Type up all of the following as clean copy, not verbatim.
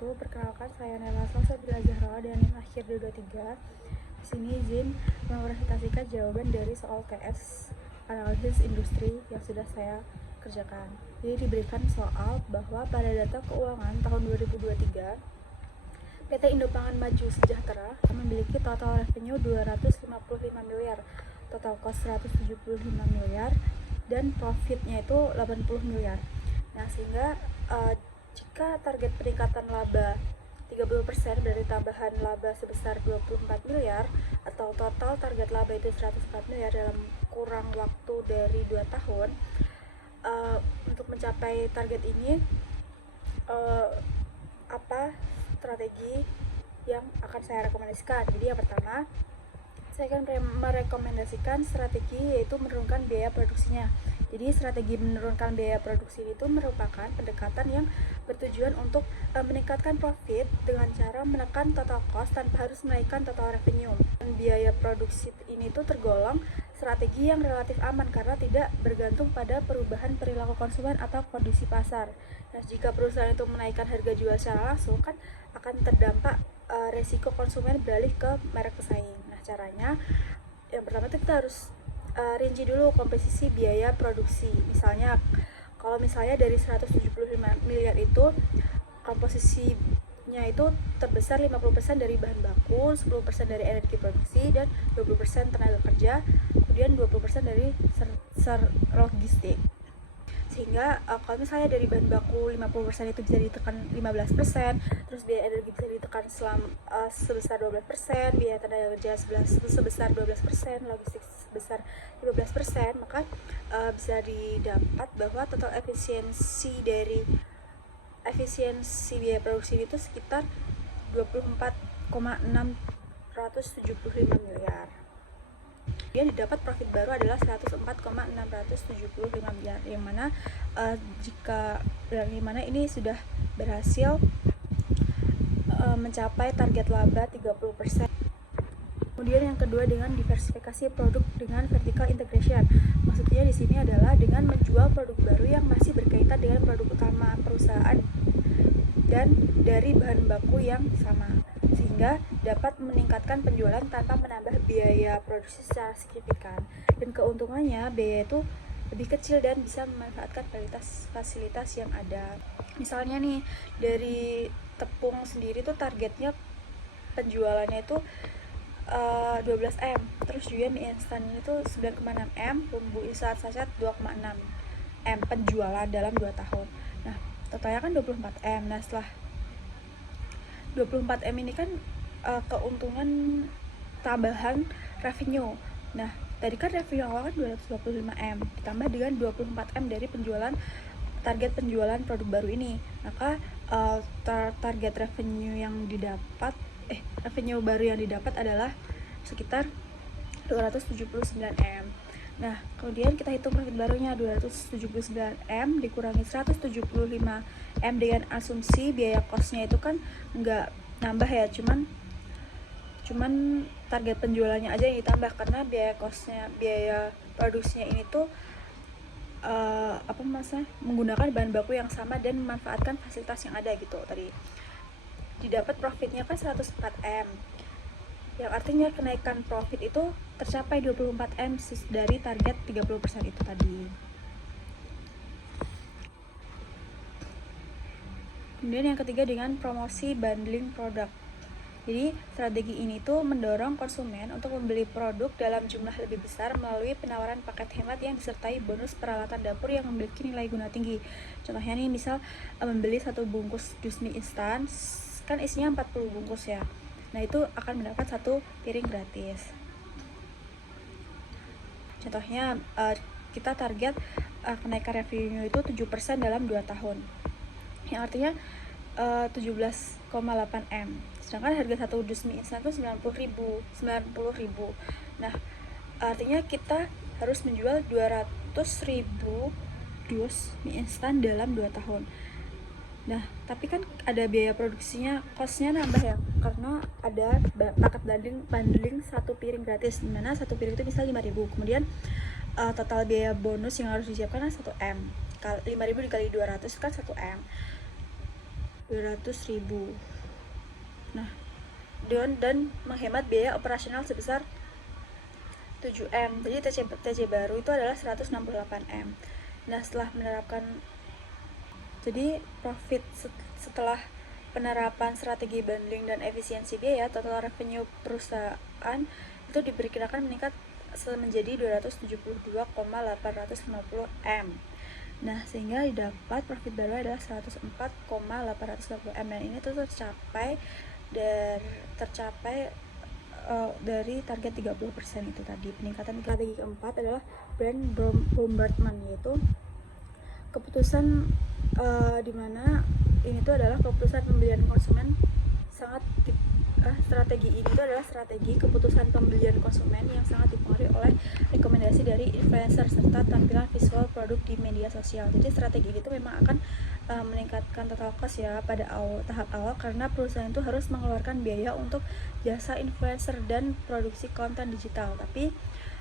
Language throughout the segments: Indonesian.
Perkenalkan, saya Nela Salsabila Zahra dan NIM akhir 223. Di sini izin merepresentasikan jawaban dari soal TS analisis industri yang sudah saya kerjakan. Jadi diberikan soal bahwa pada data keuangan tahun 2023, PT Indopangan Maju Sejahtera memiliki total revenue 255 miliar, total cost 175 miliar, dan profitnya itu 80 miliar. Nah, sehingga jika target peningkatan laba 30% dari tambahan laba sebesar 24 miliar atau total target laba itu 104 miliar dalam kurang waktu dari 2 tahun, untuk mencapai target ini apa strategi yang akan saya rekomendasikan. Jadi yang pertama, saya akan merekomendasikan strategi yaitu menurunkan biaya produksinya. Jadi strategi menurunkan biaya produksi itu merupakan pendekatan yang bertujuan untuk meningkatkan profit dengan cara menekan total cost tanpa harus menaikkan total revenue. Dan biaya produksi ini tuh tergolong strategi yang relatif aman karena tidak bergantung pada perubahan perilaku konsumen atau kondisi pasar. Nah, jika perusahaan itu menaikkan harga jual secara langsung, kan akan terdampak resiko konsumen beralih ke merek pesaing. Nah, caranya yang pertama itu kita harus rinci dulu komposisi biaya produksi. Misalnya kalau misalnya dari 175 miliar itu komposisinya itu terbesar 50% dari bahan baku, 10% dari energi produksi, dan 20% tenaga kerja, kemudian 20% dari logistik. Sehingga kalau misalnya dari bahan baku 50% itu bisa ditekan 15%, terus biaya energi bisa ditekan sebesar 12%, biaya tenaga kerja sebesar 12%, logistik sebesar 15%, maka bisa didapat bahwa total efisiensi biaya produksi itu sekitar 24,675 miliar. Dia didapat profit baru adalah 104,675 miliar, yang mana ini sudah berhasil mencapai target laba 30%. Kemudian yang kedua, dengan diversifikasi produk dengan vertical integration. Maksudnya di sini adalah dengan menjual produk baru yang masih berkaitan dengan produk utama perusahaan dan dari bahan baku yang sama, sehingga dapat meningkatkan penjualan tanpa menambah biaya produksi secara signifikan. Dan keuntungannya, biaya itu lebih kecil dan bisa memanfaatkan fasilitas yang ada. Misalnya nih, dari tepung sendiri tuh targetnya penjualannya itu 12M, terus juga mie instan itu 9,6M, bumbu instan saset 2,6M penjualan dalam 2 tahun. Nah, totalnya kan 24M. Nah, setelah 24M ini kan keuntungan tambahan revenue. Nah, tadi kan revenue awal kan 225M ditambah dengan 24M dari target penjualan produk baru ini. Maka target revenue baru yang didapat adalah sekitar 279M. Nah, kemudian kita hitung profit barunya, 279M dikurangi 175M dengan asumsi biaya costnya itu kan nggak nambah ya, cuman target penjualannya aja yang ditambah, karena biaya produksinya ini tuh menggunakan bahan baku yang sama dan memanfaatkan fasilitas yang ada gitu. Tadi didapat profitnya kan 104M, yang artinya kenaikan profit itu tercapai 24M dari target 30% itu tadi. Kemudian yang ketiga, dengan promosi bundling produk. Jadi strategi ini tuh mendorong konsumen untuk membeli produk dalam jumlah lebih besar melalui penawaran paket hemat yang disertai bonus peralatan dapur yang memiliki nilai guna tinggi. Contohnya nih, misal membeli 1 bungkus jus mie instan kan isinya 40 bungkus ya. Nah, itu akan mendapat 1 piring gratis. Contohnya kita target kenaikan revenue itu 7% dalam 2 tahun. Yang artinya 17,8M. Sedangkan harga 1 dus mie instan itu 90.000. Nah, artinya kita harus menjual 200.000 dus mie instan dalam 2 tahun. Nah, tapi kan ada biaya produksinya, costnya nambah ya, karena ada paket bundling 1 piring gratis, dimana 1 piring itu bisa 5.000. Kemudian total biaya bonus yang harus disiapkan kan 1M. 5.000 dikali 200 kan 1M. 200.000. Nah, dan menghemat biaya operasional sebesar 7M. Jadi TC baru itu adalah 168M. Nah, setelah menerapkan, jadi profit setelah penerapan strategi bundling dan efisiensi biaya, total revenue perusahaan itu diperkirakan meningkat menjadi 272,850M. Nah, sehingga didapat profit baru adalah 104,850M, dan ini tuh tercapai dari target 30% itu tadi. Peningkatan strategi keempat adalah brand bombardment, yaitu keputusan dimana ini tuh adalah keputusan pembelian konsumen strategi ini tuh adalah strategi keputusan pembelian konsumen yang sangat dipengaruhi oleh rekomendasi dari influencer serta tampilan visual produk di media sosial. Jadi strategi itu memang akan meningkatkan total cost ya pada tahap awal, karena perusahaan itu harus mengeluarkan biaya untuk jasa influencer dan produksi konten digital. Tapi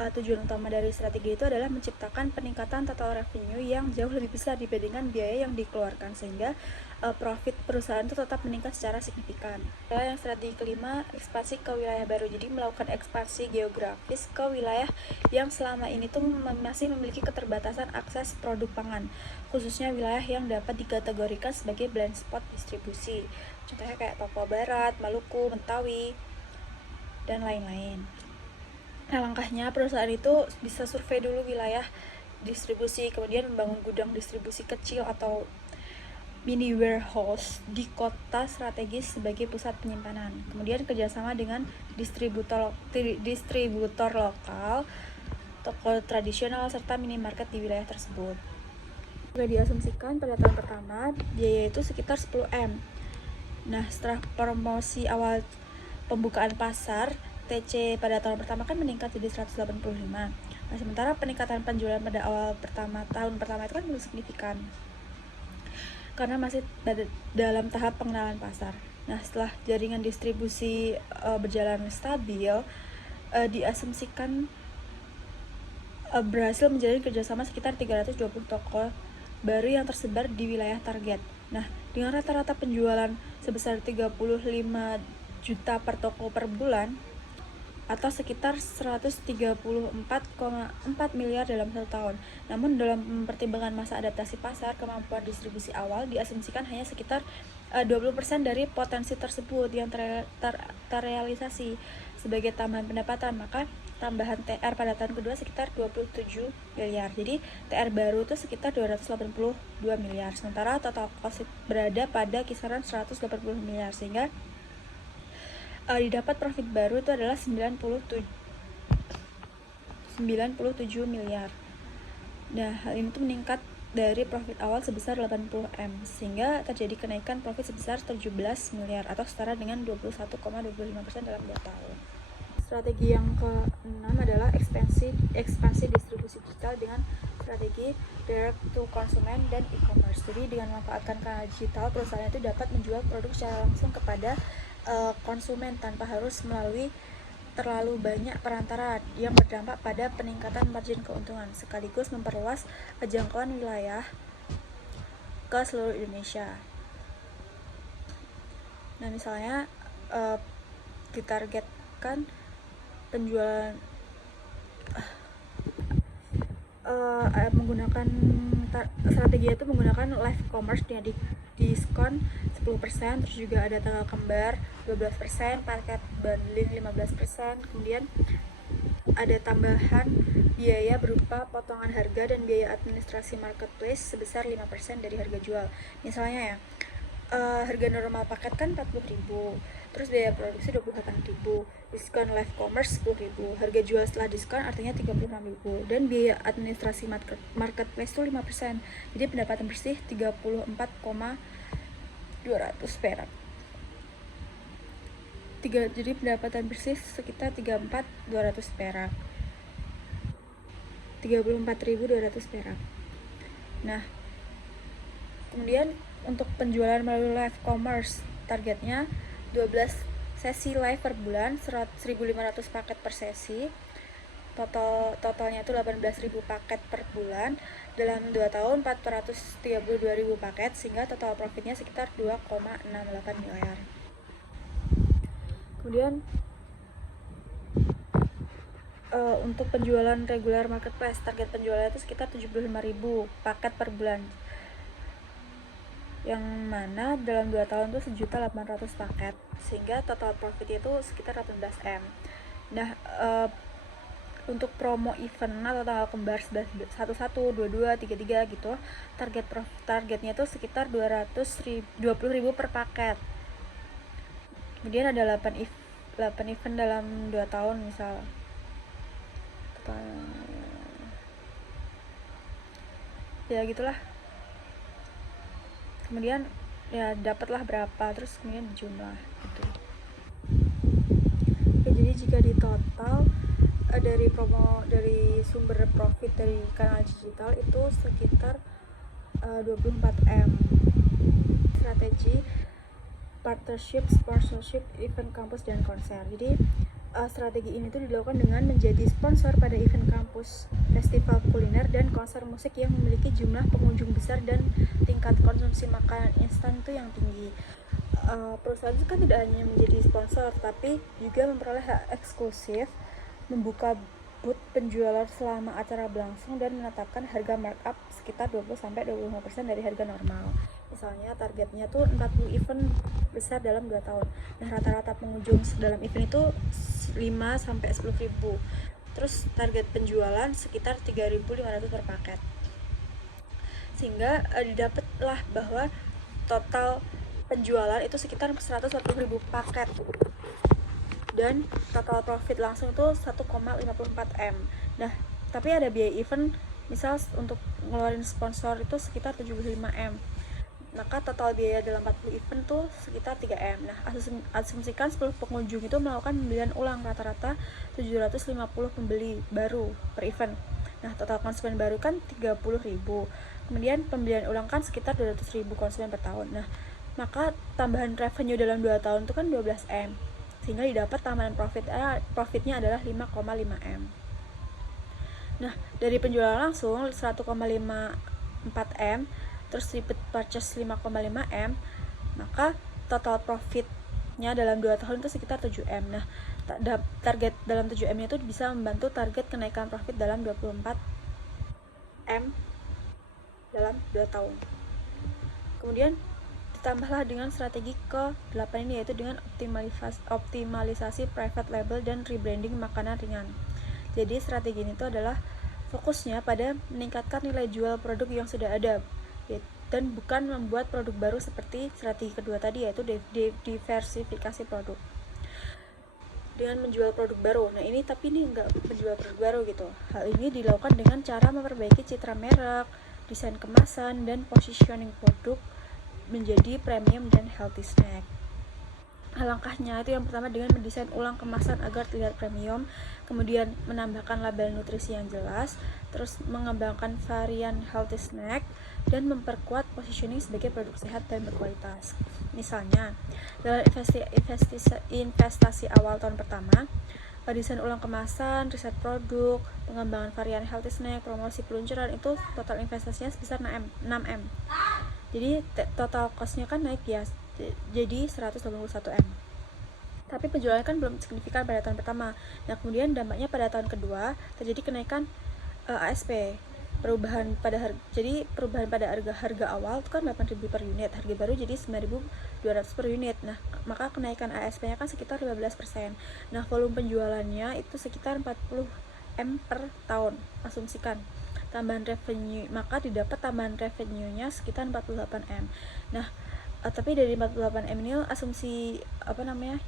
tujuan utama dari strategi itu adalah menciptakan peningkatan total revenue yang jauh lebih besar dibandingkan biaya yang dikeluarkan, sehingga profit perusahaan itu tetap meningkat secara signifikan. Yang strategi kelima, ekspansi ke wilayah baru. Jadi melakukan ekspansi geografis ke wilayah yang selama ini tuh masih memiliki keterbatasan akses produk pangan, khususnya wilayah yang dapat dikategorikan sebagai blind spot distribusi. Contohnya kayak Papua Barat, Maluku, Mentawai, dan lain-lain. Nah, langkahnya perusahaan itu bisa survei dulu wilayah distribusi, kemudian membangun gudang distribusi kecil atau mini warehouse di kota strategis sebagai pusat penyimpanan. Kemudian kerjasama dengan distributor lokal, toko tradisional, serta minimarket di wilayah tersebut. Juga diasumsikan pada tahun pertama biaya itu sekitar 10M. Nah, setelah promosi awal pembukaan pasar, TC pada tahun pertama kan meningkat jadi 185. Nah, sementara peningkatan penjualan pada tahun pertama itu kan belum signifikan, karena masih dalam tahap pengenalan pasar. Nah, setelah jaringan distribusi berjalan stabil, diasumsikan berhasil menjalin kerjasama sekitar 320 toko baru yang tersebar di wilayah target. Nah, dengan rata-rata penjualan sebesar 35 juta per toko per bulan, atau sekitar 134,4 miliar dalam 1 tahun. Namun dalam mempertimbangkan masa adaptasi pasar, kemampuan distribusi awal diasumsikan hanya sekitar 20% dari potensi tersebut yang terrealisasi sebagai tambahan pendapatan. Maka tambahan TR pada tahun kedua sekitar 27 miliar. Jadi TR baru itu sekitar 282 miliar. Sementara total cost berada pada kisaran 180 miliar, sehingga didapat profit baru itu adalah 97 miliar. Nah, hal ini tuh meningkat dari profit awal sebesar 80M, sehingga terjadi kenaikan profit sebesar 17 miliar atau setara dengan 21,25% dalam 2 tahun. Strategi yang ke-6 adalah ekspansi distribusi digital dengan strategi direct to consumer dan e-commerce. Jadi dengan memanfaatkan kanal digital, perusahaan itu dapat menjual produk secara langsung kepada konsumen tanpa harus melalui terlalu banyak perantara yang berdampak pada peningkatan margin keuntungan, sekaligus memperluas jangkauan wilayah ke seluruh Indonesia. Nah, misalnya ditargetkan penjualan menggunakan strategi itu menggunakan live commerce di diskon 10%, terus juga ada tanggal kembar 12%, paket bundling 15%, kemudian ada tambahan biaya berupa potongan harga dan biaya administrasi marketplace sebesar 5% dari harga jual. Misalnya ya, harga normal paket kan 40.000, terus biaya produksi 28.000, diskon live commerce 10.000, harga jual setelah diskon artinya 36.000, dan biaya administrasi marketplace itu 5%. Jadi pendapatan bersih 34,200 perak. Jadi pendapatan bersih sekitar 34.200 perak. 34.200 perak. Nah, kemudian untuk penjualan melalui live commerce targetnya 12 sesi live per bulan, 1.500 paket per sesi. totalnya itu 18.000 paket per bulan. Dalam 2 tahun 432.000 paket, sehingga total profitnya sekitar 2,68 miliar. Kemudian untuk penjualan regular marketplace, target penjualan itu sekitar 75.000 paket per bulan, yang mana dalam 2 tahun itu 1.800.000 paket, sehingga total profitnya itu sekitar 18M. Nah, untuk promo event atau tanggal kembar 11, 11, 22, 33 gitu, targetnya itu sekitar 20.000 per paket. Kemudian ada 8 event dalam 2 tahun misal. Ya gitulah. Kemudian ya dapatlah berapa, terus kemudian dijumlah gitu. Oke, jadi jika di total dari sumber profit dari kanal digital itu sekitar 24M. Strategi partnership, sponsorship, event kampus dan konser. Jadi strategi ini tuh dilakukan dengan menjadi sponsor pada event kampus, festival kuliner, dan konser musik yang memiliki jumlah pengunjung besar dan tingkat konsumsi makanan instan itu yang tinggi. Perusahaan itu kan tidak hanya menjadi sponsor, tapi juga memperoleh hak eksklusif, membuka booth penjualan selama acara berlangsung, dan menetapkan harga markup sekitar 20-25% dari harga normal. Misalnya targetnya tuh 40 event besar dalam 2 tahun. Nah, rata-rata pengunjung dalam event itu 5-10.000. Terus target penjualan sekitar 3.500 per paket. Sehingga didapatlah bahwa total penjualan itu sekitar 140.000 paket. Dan total profit langsung itu 1,54M. Nah, tapi ada biaya event, misal untuk ngeluarin sponsor itu sekitar 75M. Maka total biaya dalam 40 event tuh sekitar 3M. Nah, asumsikan 10 pengunjung itu melakukan pembelian ulang, rata-rata 750 pembeli baru per event. Nah, total konsumen baru kan 30.000. Kemudian pembelian ulang kan sekitar 200.000 konsumen per tahun. Nah, maka tambahan revenue dalam 2 tahun itu kan 12M. Sehingga didapat tambahan profitnya adalah 5,5M. Nah, dari penjualan langsung 1,54M, terus repeat purchase 5,5M, maka total profitnya dalam 2 tahun itu sekitar 7M. Nah, target dalam 7M itu bisa membantu target kenaikan profit dalam 24M dalam 2 tahun. Kemudian ditambahlah dengan strategi ke-8 ini, yaitu dengan optimalisasi private label dan rebranding makanan ringan. Jadi strategi ini tuh adalah fokusnya pada meningkatkan nilai jual produk yang sudah ada, dan bukan membuat produk baru seperti strategi kedua tadi, yaitu diversifikasi produk dengan menjual produk baru. Nah, ini enggak menjual produk baru gitu. Hal ini dilakukan dengan cara memperbaiki citra merek, desain kemasan, dan positioning produk menjadi premium dan healthy snack. Langkahnya itu yang pertama dengan mendesain ulang kemasan agar terlihat premium, kemudian menambahkan label nutrisi yang jelas, terus mengembangkan varian healthy snack, dan memperkuat positioning sebagai produk sehat dan berkualitas. Misalnya, dalam investasi awal tahun pertama, desain ulang kemasan, riset produk, pengembangan varian healthy snack, promosi peluncuran, itu total investasinya sebesar 6M. Jadi total cost-nya kan naik ya, jadi 181M. Tapi penjualannya kan belum signifikan pada tahun pertama. Nah, kemudian dampaknya pada tahun kedua terjadi kenaikan ASP. Perubahan pada harga awal itu kan 8.000 per unit, harga baru jadi 9.200 per unit. Nah, maka kenaikan ASP-nya kan sekitar 15%. Nah, volume penjualannya itu sekitar 40M per tahun, asumsikan. Tambahan revenue, maka didapat tambahan revenue-nya sekitar 48M. Nah, tapi dari 48M ini asumsi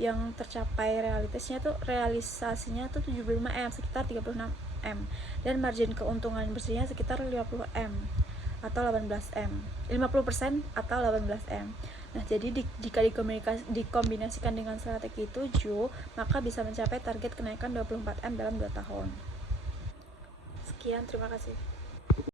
yang tercapai realisasinya tuh 75M, sekitar 36M, dan margin keuntungan bersihnya sekitar 50M atau 18M, 50% atau 18M. Nah, jadi jika dikombinasikan dengan strategi 7, maka bisa mencapai target kenaikan 24M dalam 2 tahun. Sekian, terima kasih.